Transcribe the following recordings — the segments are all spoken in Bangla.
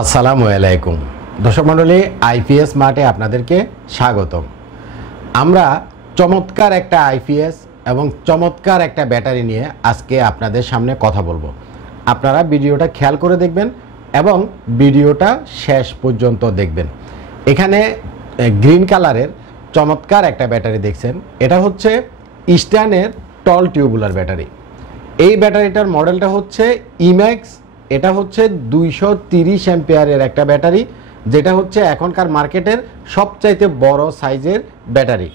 আসসালামু আলাইকুম দর্শক মণ্ডলী, আইপিএস মার্টে আপনাদেরকে স্বাগতম। আমরা চমৎকার একটা আইপিএস এবং চমৎকার একটা ব্যাটারি নিয়ে আজকে আপনাদের সামনে কথা বলবো। আপনারা ভিডিওটা খেয়াল করে দেখবেন এবং ভিডিওটা শেষ পর্যন্ত দেখবেন। এখানে গ্রিন কালারের চমৎকার একটা ব্যাটারি দেখছেন, এটা হচ্ছে ইস্টার্নের টল টিউবুলার ব্যাটারি। এই ব্যাটারিটার মডেলটা হচ্ছে ইম্যাক্স। এটা হচ্ছে 230 অ্যাম্পিয়ারের একটা ব্যাটারি, যেটা হচ্ছে এখনকার মার্কেটের সবচাইতে বড় সাইজের ব্যাটারি।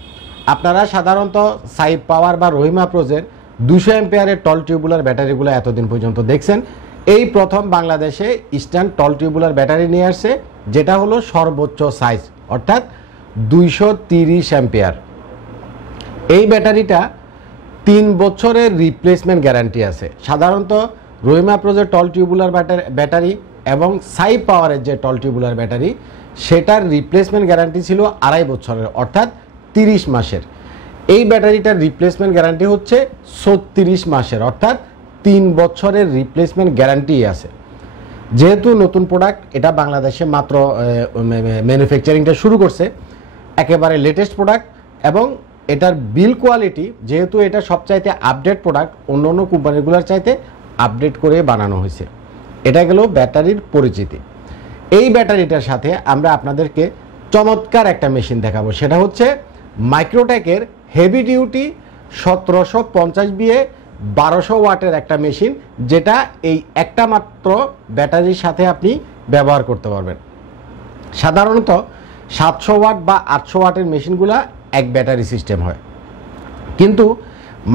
আপনারা সাধারণত সাইড পাওয়ার বা রহিমা প্রোজের 200 অ্যাম্পিয়ারের টল টিউবুলার ব্যাটারিগুলো এতদিন পর্যন্ত দেখছেন। এই প্রথম বাংলাদেশে ইস্টার্ন টল টিউবুলার ব্যাটারি নিয়ে আসছে, যেটা হলো সর্বোচ্চ সাইজ, অর্থাৎ 230 অ্যাম্পিয়ার। এই ব্যাটারিটা 3 বছরের রিপ্লেসমেন্ট গ্যারান্টি আছে। সাধারণত রহিমা প্রোজের টল টিউবুলার ব্যাটারি এবং সাই পাওয়ারের যে টল টিউবুলার ব্যাটারি, সেটার রিপ্লেসমেন্ট গ্যারান্টি ছিল 2.5 বছরের, অর্থাৎ 30 মাসের। এই ব্যাটারিটার রিপ্লেসমেন্ট গ্যারান্টি হচ্ছে 36 মাসের, অর্থাৎ 3 বছরের রিপ্লেসমেন্ট গ্যারান্টি আছে। যেহেতু নতুন প্রোডাক্ট, এটা বাংলাদেশে মাত্র ম্যানুফ্যাকচারিংটা শুরু করছে, একেবারে লেটেস্ট প্রোডাক্ট, এবং এটার বিল কোয়ালিটি, যেহেতু এটা সবচাইতে আপডেট প্রোডাক্ট, অন্য অন্য কোম্পানিগুলোর চাইতে আপডেট করে বানানো হয়েছে। এটা গেল ব্যাটারির পরিচিতি। এই ব্যাটারিটার সাথে আমরা আপনাদেরকে চমৎকার একটা মেশিন দেখাবো, সেটা হচ্ছে মাইক্রোটেকের হেভি ডিউটি 1750 বিএ 1200 ওয়াটের একটা মেশিন, যেটা এই একটা মাত্র ব্যাটারির সাথে আপনি ব্যবহার করতে পারবেন। সাধারণত 700 ওয়াট বা 800 ওয়াটের মেশিনগুলা এক ব্যাটারি সিস্টেম হয়, কিন্তু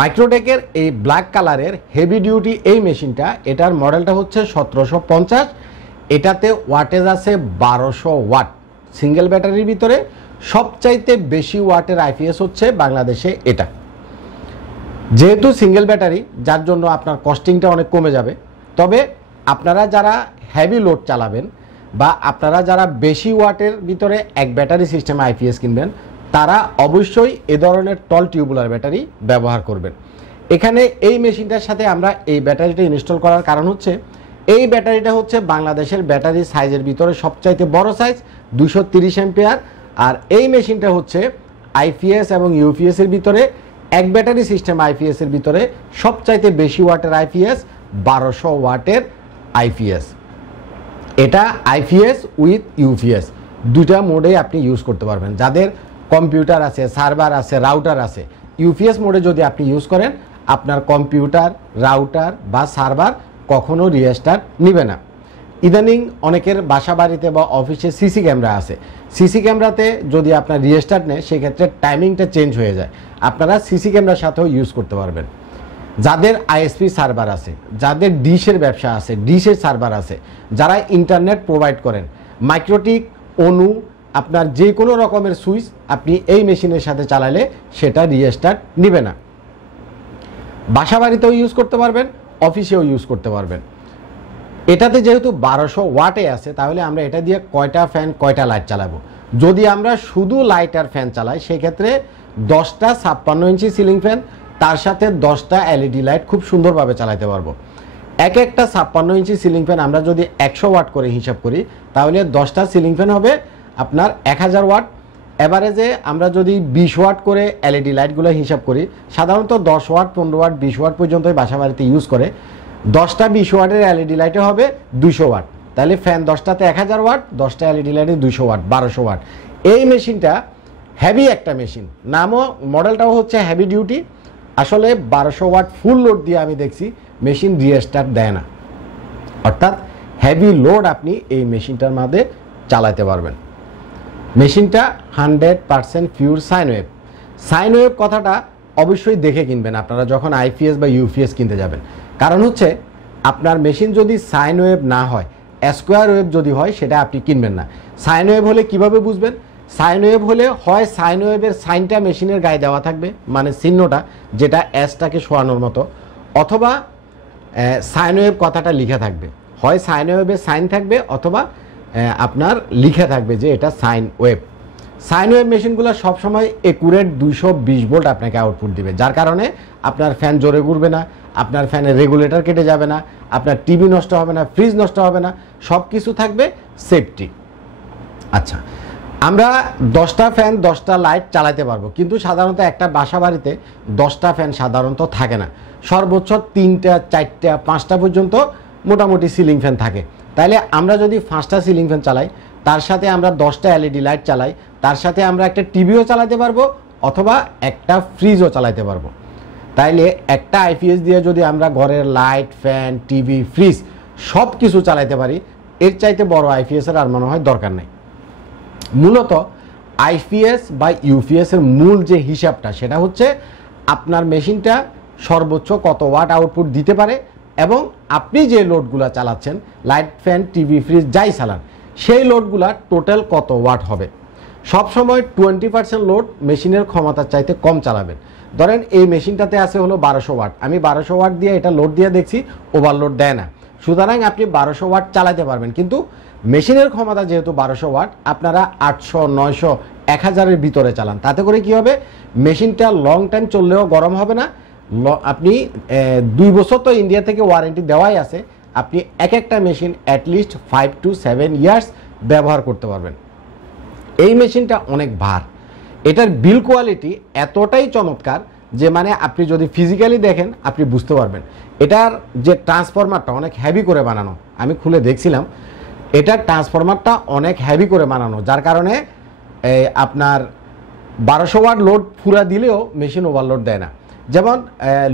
মাইক্রোটেকের এই ব্ল্যাক কালারের হেভি ডিউটি এই মেশিনটা, এটার মডেলটা হচ্ছে 1750। এটাতে ওয়াটেজ আছে 1200 ওয়াট। সিঙ্গেল ব্যাটারির ভিতরে সবচাইতে বেশি ওয়াটের আইপিএস হচ্ছে বাংলাদেশে এটা। যেহেতু সিঙ্গেল ব্যাটারি, যার জন্য আপনার কস্টিংটা অনেক কমে যাবে। তবে আপনারা যারা হেভি লোড চালাবেন বা আপনারা যারা বেশি ওয়াটের ভিতরে এক ব্যাটারি সিস্টেম আইপিএস কিনবেন, তারা অবশ্যই এ ধরনের টল টিউবুলার ব্যাটারি ব্যবহার করবেন। এখানে এই মেশিনটার সাথে আমরা এই ব্যাটারিটা ইনস্টল করার কারণ হচ্ছে, এই ব্যাটারিটা হচ্ছে বাংলাদেশের ব্যাটারি সাইজের ভিতরে সবচাইতে বড় সাইজ, 230 অ্যাম্পিয়ার। আর এই মেশিনটা হচ্ছে আইপিএস এবং ইউপিএস এর ভিতরে, এক ব্যাটারি সিস্টেম আইপিএস এর ভিতরে সবচাইতে বেশি ওয়াটের আইপিএস, 1200 ওয়াটের আইপিএস। এটা আইপিএস উইথ ইউপিএস দুটা মোডে আপনি ইউজ করতে পারবেন। যাদের কম্পিউটার আছে, সার্ভার আছে, রাউটার আছে, ইউপিএস মোডে যদি আপনি ইউজ করেন, আপনার কম্পিউটার, রাউটার বা সার্ভার কখনো রিস্টার্ট নিবে না। ইদানিং অনেকের বাসা বাড়িতে বা অফিসে সিসি ক্যামেরা আছে। সিসি ক্যামেরাতে যদি আপনার রিস্টার্ট নেয়, সেক্ষেত্রে টাইমিংটা চেঞ্জ হয়ে যায়। আপনারা সিসি ক্যামেরার সাথেও ইউজ করতে পারবেন। যাদের আইএসপি সার্ভার আছে, যাদের ডিশের ব্যবসা আছে, ডিশের সার্ভার আছে, যারা ইন্টারনেট প্রোভাইড করেন, মাইক্রোটিক, অনু, আপনার যে কোনো রকমের সুইচ আপনি এই মেশিনের সাথে চালালে সেটা রিস্টার্ট নিবে না। বাসা বাড়িতেও ইউজ করতে পারবেন, অফিসেও ইউজ করতে পারবেন। এটাতে যেহেতু 1200 ওয়াটে আছে, তাহলে আমরা এটা দিয়ে কয়টা ফ্যান, কয়টা লাইট চালাবো? যদি আমরা শুধু লাইট আর ফ্যান চালাই, সেক্ষেত্রে 10টা 56 ইঞ্চি সিলিং ফ্যান, তার সাথে 10টা এলইডি লাইট খুব সুন্দরভাবে চালাতে পারবো। এক একটা 56 ইঞ্চি সিলিং ফ্যান আমরা যদি 100 ওয়াট করে হিসাব করি, তাহলে 10টা সিলিং ফ্যান হবে আপনার 1000 ওয়াট। এভারেজে আমরা যদি 20 ওয়াট করে এলইডি লাইটগুলো হিসাব করি, সাধারণত 10 ওয়াট, 15 ওয়াট, 20 ওয়াট পর্যন্তই বাসা বাড়িতে ইউজ করে। 10টা 20 ওয়াটের এলইডি লাইটে হবে 200 ওয়াট। তাহলে ফ্যান 10টাতে 1000 ওয়াট, 10টা এলইডি লাইটে 200 ওয়াট, 1200 ওয়াট। এই মেশিনটা হেভি একটা মেশিন, নামও মডেলটাও হচ্ছে হেভি ডিউটি। আসলে 1200 ওয়াট ফুল লোড দিয়ে আমি দেখছি মেশিন রিস্টার্ট দেয় না, অর্থাৎ হেভি লোড আপনি এই মেশিনটার মধ্যে চালাতে পারবেন। মেশিনটা 100% pure sine wave. Sine wave কথাটা অবশ্যই দেখে কিনবেন আপনারা যখন আইপিএস বা ইউপিএস কিনতে যাবেন। কারণ হচ্ছে, আপনার মেশিন যদি সাইন ওয়েভ না হয়, স্কোয়ার ওয়েভ যদি হয়, সেটা আপনি কিনবেন না। সাইন ওয়েভ হলে কিভাবে বুঝবেন? সাইন ওয়েভ হলে হয় সাইন ওয়েভের সাইনটা মেশিনের গায়ে দেওয়া থাকবে, মানে চিহ্নটা, যেটা এসটাকে শোয়ানোর মতো, অথবা সাইন ওয়েভ কথাটা লিখা থাকবে। হয় সাইন ওয়েভের সাইন থাকবে, অথবা আপনার লিখে থাকবে যে এটা সাইন ওয়েভ। সাইন ওয়েভ মেশিনগুলো সবসময় একুরেট 220 ভোল্ট আপনাকে আউটপুট দিবে, যার কারণে আপনার ফ্যান জোরে ঘুরবে না, আপনার ফ্যানের রেগুলেটর কেটে যাবে না, আপনার টিভি নষ্ট হবে না, ফ্রিজ নষ্ট হবে না, সব কিছু থাকবে সেফটি। আচ্ছা, আমরা 10টা ফ্যান 10টা লাইট চালাতে পারবো, কিন্তু সাধারণত একটা বাসা বাড়িতে 10টা ফ্যান সাধারণত থাকে না, সর্বোচ্চ 3টা 4টা 5টা পর্যন্ত মোটামুটি সিলিং ফ্যান থাকে। তাইলে আমরা যদি 5টা সিলিং ফ্যান চালাই, তার সাথে আমরা 10টা এলইডি লাইট চালাই, তার সাথে আমরা একটা টিভিও চালাতে পারবো অথবা একটা ফ্রিজও চালাতে পারবো। তাইলে একটা আইপিএস দিয়ে যদি আমরা ঘরের লাইট, ফ্যান, টিভি, ফ্রিজ সব কিছু চালাতে পারি, এর চাইতে বড় আইপিএসের আর মনে হয় দরকার নেই। মূলত আইপিএস বা ইউপিএস এর মূল যে হিসাবটা, সেটা হচ্ছে আপনার মেশিনটা সর্বোচ্চ কত ওয়াট আউটপুট দিতে পারে এবং আপনি যে লোডগুলো চালাচ্ছেন, লাইট, ফ্যান, টিভি, ফ্রিজ যাই চালান, সেই লোডগুলা টোটাল কত ওয়াট হবে। সবসময় 20% লোড মেশিনের ক্ষমতার চাইতে কম চালাবেন। ধরেন এই মেশিনটাতে আছে হলো 1200 ওয়াট, আমি 1200 ওয়াট দিয়ে এটা লোড দিয়ে দেখছি, ওভারলোড দেয় না, সুতরাং আপনি 1200 ওয়াট চালাতে পারবেন। কিন্তু মেশিনের ক্ষমতা যেহেতু 1200 ওয়াট, আপনারা 800, 900, 1000-এর ভিতরে চালান, তাতে করে কি হবে, মেশিনটা লং টাইম চললেও গরম হবে না। আপনি 2 বছর তো ইন্ডিয়া থেকে ওয়ারেন্টি দেওয়াই আছে, আপনি একটা মেশিন অ্যাটলিস্ট 5 to 7 ইয়ার্স ব্যবহার করতে পারবেন। এই মেশিনটা অনেক ভার, এটার বিল কোয়ালিটি এতটাই চমৎকার যে মানে আপনি যদি ফিজিক্যালি দেখেন আপনি বুঝতে পারবেন। এটার যে ট্রান্সফরমারটা অনেক হেভি করে বানানো, আমি খুলে দেখছিলাম, এটার ট্রান্সফরমারটা অনেক হেভি করে বানানো, যার কারণে আপনার 1200 ওয়াট লোড পুরা দিলেও মেশিন ওভারলোড দেয় না। যেমন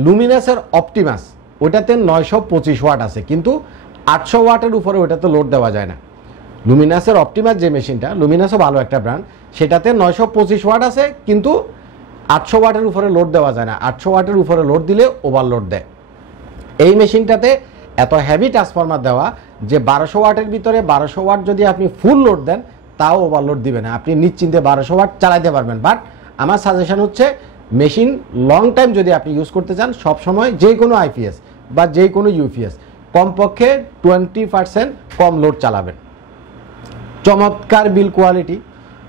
লুমিনাসের অপটিমাস, ওইটাতে 925 ওয়াট আছে, কিন্তু 800 ওয়াটের উপরে ওইটাতে লোড দেওয়া যায় না। লুমিনাসের অপটিমাস যে মেশিনটা, লুমিনাসও ভালো একটা ব্র্যান্ড, সেটাতে 925 ওয়াট আছে, কিন্তু 800 ওয়াটের উপরে লোড দেওয়া যায় না। 800 ওয়াটের উপরে লোড দিলে ওভারলোড দেয়। এই মেশিনটাতে এত হেভি ট্রান্সফরমার দেওয়া যে 1200 ওয়াটের ভিতরে 1200 ওয়াট যদি আপনি ফুল লোড দেন তাও ওভারলোড দিবে না, আপনি নিশ্চিন্তে 1200 ওয়াট চালাতে পারবেন। বাট আমার সাজেশন হচ্ছে, মেশিন লং টাইম যদি আপনি ইউজ করতে চান, সবসময় যে কোনো আইপিএস বা যে কোনো ইউপিএস কমপক্ষে 20% কম লোড চালাবেন। চমৎকার বিল quality,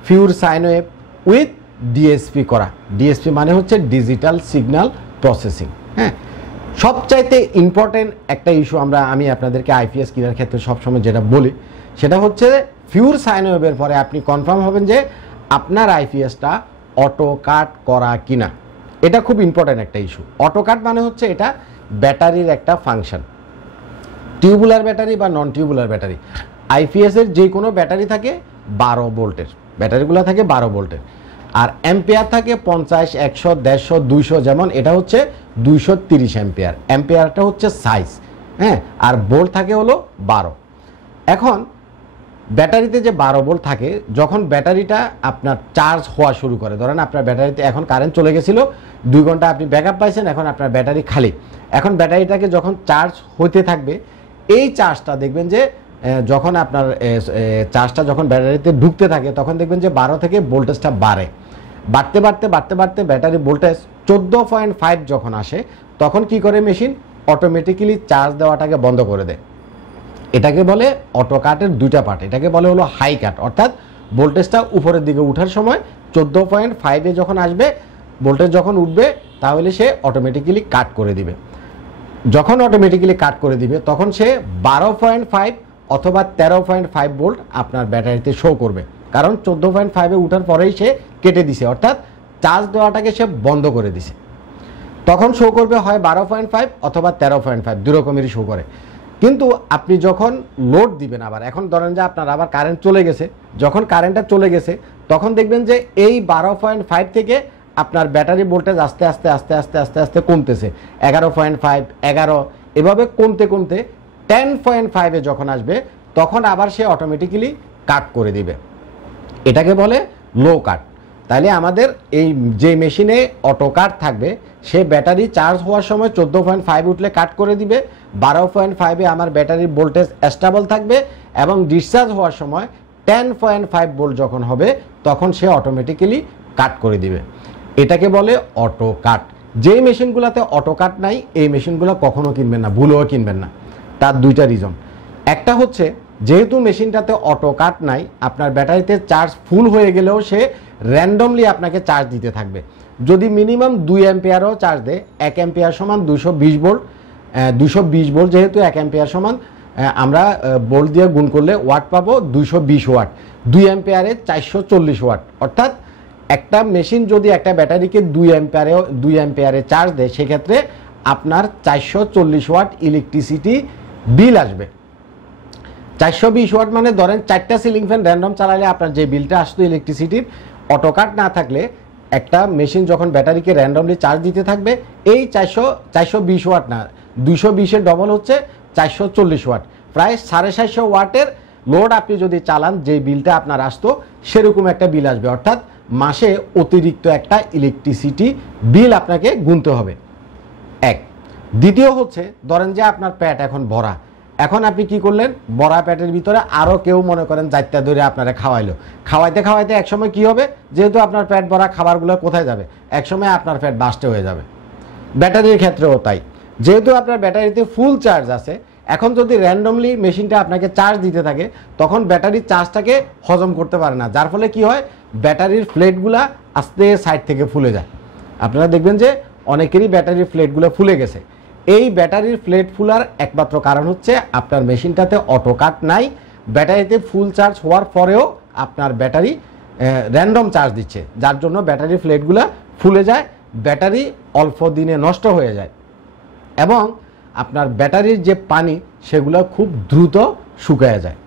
pure sine wave with DSP করা। ডিএসপি মানে হচ্ছে ডিজিটাল সিগন্যাল প্রসেসিং। হ্যাঁ, সবচাইতে ইম্পর্টেন্ট একটা ইস্যু আমি আপনাদেরকে আইপিএস কেনার ক্ষেত্রে সবসময় যেটা বলি, সেটা হচ্ছে পিওর সাইন ওয়েভের পরে আপনি কনফার্ম হবেন যে আপনার আইপিএসটা অটো কাট করা কিনা। এটা খুব ইম্পর্টেন্ট একটা ইস্যু। অটো কাট মানে হচ্ছে এটা ব্যাটারির একটা ফাংশন, টিউবুলার ব্যাটারি বা নন টিউবুলার ব্যাটারি। আইপিএস এর যে কোনো ব্যাটারি থাকে 12 ভোল্টের, ব্যাটারিগুলো থাকে 12 ভোল্টের, আর অ্যাম্পিয়ার থাকে 50, 100, 150, 200। যেমন এটা হচ্ছে 230 অ্যাম্পিয়ার, অ্যাম্পিয়ারটা হচ্ছে সাইজ। হ্যাঁ, আর ভোল্ট থাকে হলো 12। এখন ব্যাটারিতে যে 12 ভোল্ট থাকে, যখন ব্যাটারিটা আপনার চার্জ হওয়া শুরু করে, ধরেন আপনার ব্যাটারিতে এখন কারেন্ট চলে গেছিল, 2 ঘন্টা আপনি ব্যাকআপ পাইছেন, এখন আপনার ব্যাটারি খালি। এখন ব্যাটারিটাকে যখন চার্জ হতে থাকবে, এই চার্জটা দেখবেন যে যখন আপনার চার্জটা যখন ব্যাটারিতে ঢুকতে থাকে, তখন দেখবেন যে 12 থেকে ভোল্টেজটা বাড়ে, বাড়তে বাড়তে বাড়তে বাড়তে ব্যাটারি ভোল্টেজ 14.5 যখন আসে, তখন কি করে মেশিন অটোমেটিক্যালি চার্জ দেওয়াটাকে বন্ধ করে দেয়। এটাকে বলে অটো কাটের 2টা পার্ট। এটাকে বলে হলো হাই কাট, অর্থাৎ ভোল্টেজটা উপরের দিকে ওঠার সময় 14.5-এ যখন আসবে, ভোল্টেজ যখন উঠবে, তাহলে সে অটোমেটিক্যালি কাট করে দিবে। যখন অটোমেটিক্যালি কাট করে দিবে, তখন সে 12.5 অথবা 13.5 ভোল্ট আপনার ব্যাটারিতে শো করবে, কারণ 14.5-এ উঠার পরেই সে কেটে দিছে, অর্থাৎ চার্জ দেওয়াটাকে সে বন্ধ করে দিছে। তখন শো করবে হয় 12.5 অথবা 13.5, দুই রকমেরই শো করে। কিন্তু আপনি যখন লোড দিবেন, আবার এখন ধরেন যে আপনার আবার কারেন্ট চলে গেছে, যখন কারেন্টটা চলে গেছে, তখন দেখবেন যে এই 12.5 থেকে আপনার ব্যাটারি ভোল্টেজ আস্তে আস্তে আস্তে আস্তে আস্তে আস্তে কমতেছে, 11.5, 11, এভাবে কমতে কমতে 10.5-এ যখন আসবে, তখন আবার সে অটোমেটিক্যালি কাট করে দিবে। এটাকে বলে লো কাট। তাহলে আমাদের এই যে মেশিনে অটো কাট থাকবে, সে ব্যাটারি চার্জ হওয়ার সময় 14.5 উঠলে কাট করে দিবে, 12.5-এ আমার ব্যাটারির ভোল্টেজ স্টেবল থাকবে, এবং ডিসচার্জ হওয়ার সময় 10.5 ভোল্ট যখন হবে, তখন সে অটোমেটিক্যালি কাট করে দিবে। এটাকে বলে অটো কাট। যেই মেশিনগুলোতে অটো কাট নাই, এই মেশিনগুলো কখনো কিনবেন না, ভুলেও কিনবেন না। তার 2টা রিজন। একটা হচ্ছে, যেহেতু মেশিনটাতে অটো কাট নাই, আপনার ব্যাটারিতে চার্জ ফুল হয়ে গেলেও সে র্যান্ডমলি আপনাকে চার্জ দিতে থাকবে। যদি মিনিমাম 2 অ্যাম্পিয়ারও চার্জ দেয়, 1 অ্যাম্পিয়ার সমান 220 ভোল্ট, 220 ভোল্ট, যেহেতু 1 অ্যাম্পিয়ার সমান আমরা ভোল্ট দিয়ে গুণ করলে ওয়াট পাবো 220 ওয়াট। 2 অ্যাম্পিয়ারে 440 ওয়াট, অর্থাৎ একটা মেশিন যদি একটা ব্যাটারিকে 2 অ্যাম্পিয়ারে চার্জ দেয়, সেক্ষেত্রে আপনার 440 ওয়াট ইলেকট্রিসিটি বিল আসবে। 420 ওয়াট মানে ধরেন 4টা সিলিং ফ্যান র্যান্ডম চালালে আপনার যে বিলটা আসতো ইলেকট্রিসিটির, অটোকাট না থাকলে একটা মেশিন যখন ব্যাটারিকে র্যান্ডমলি চার্জ দিতে থাকবে, এই 420 ওয়াট না, 220-এর ডবল হচ্ছে 440 ওয়াট, প্রায় 750 ওয়াটের লোড আপনি যদি চালান, যে বিলটা আপনার আসতো সেরকম একটা বিল আসবে। অর্থাৎ মাসে অতিরিক্ত একটা ইলেকট্রিসিটি বিল আপনাকে গুনতে হবে। এক। দ্বিতীয় হচ্ছে, ধরেন যে আপনার প্যাট এখন ভরা, এখন আপনি কি করলেন, বড়া প্যাটের ভিতরে আরও কেউ মনে করেন যাইতে ধরে আপনারা খাওয়াইতে খাওয়াইতে একসময় কি হবে, যেহেতু আপনার প্যাট ভরা, খাবারগুলো কোথায় যাবে, একসময় আপনার প্যাট বাস্টে হয়ে যাবে। ব্যাটারির ক্ষেত্রেও তাই, যেহেতু আপনার ব্যাটারিতে ফুল চার্জ আছে, এখন যদি র্যান্ডমলি মেশিনটা আপনাকে চার্জ দিতে থাকে, তখন ব্যাটারির চার্জটাকে হজম করতে পারে না, যার ফলে কি হয়, ব্যাটারির প্লেটগুলা আস্তে সাইড থেকে ফুলে যায়। আপনারা দেখবেন যে অনেকেরই ব্যাটারির প্লেটগুলো ফুলে গেছে। এই ব্যাটারির প্লেট ফুলার একমাত্র কারণ হচ্ছে আপনার মেশিনটাতে অটো কাট নাই, ব্যাটারিতে ফুল চার্জ হওয়ার পরেও আপনার ব্যাটারি র্যান্ডম চার্জ দিচ্ছে, যার জন্য ব্যাটারির প্লেটগুলো ফুলে যায়, ব্যাটারি অল্প দিনে নষ্ট হয়ে যায় এবং আপনার ব্যাটারির যে পানি সেগুলো খুব দ্রুত শুকিয়ে যায়।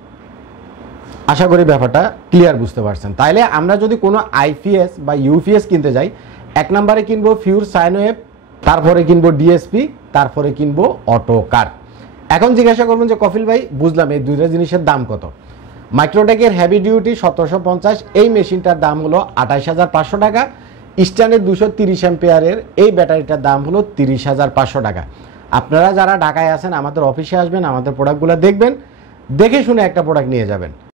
আশা করি ব্যাপারটা ক্লিয়ার বুঝতে পারছেন। তাইলে আমরা যদি কোনো আইপিএস বা ইউপিএস কিনতে যাই, 1 নম্বরে কিনবো পিওর সাইন ওয়েভ, তারপরে কিনবো ডিএসপি, তারপরে কিনবো অটো কাট। এখন জিজ্ঞাসা করবেন যে কফিল ভাই, বুঝলাম এই দুইটা জিনিসের দাম কত। মাইক্রোটেকের হেভি ডিউটি 1750, এই মেশিনটার দাম হলো 28,500 টাকা। ইস্টার্নের 230 অ্যাম্পিয়ারের এই ব্যাটারিটার দাম হলো 30,500 টাকা। আপনারা যারা ঢাকায় আছেন আমাদের অফিসে আসবেন, আমাদের প্রোডাক্টগুলো দেখবেন, দেখে শুনে একটা প্রোডাক্ট নিয়ে যাবেন।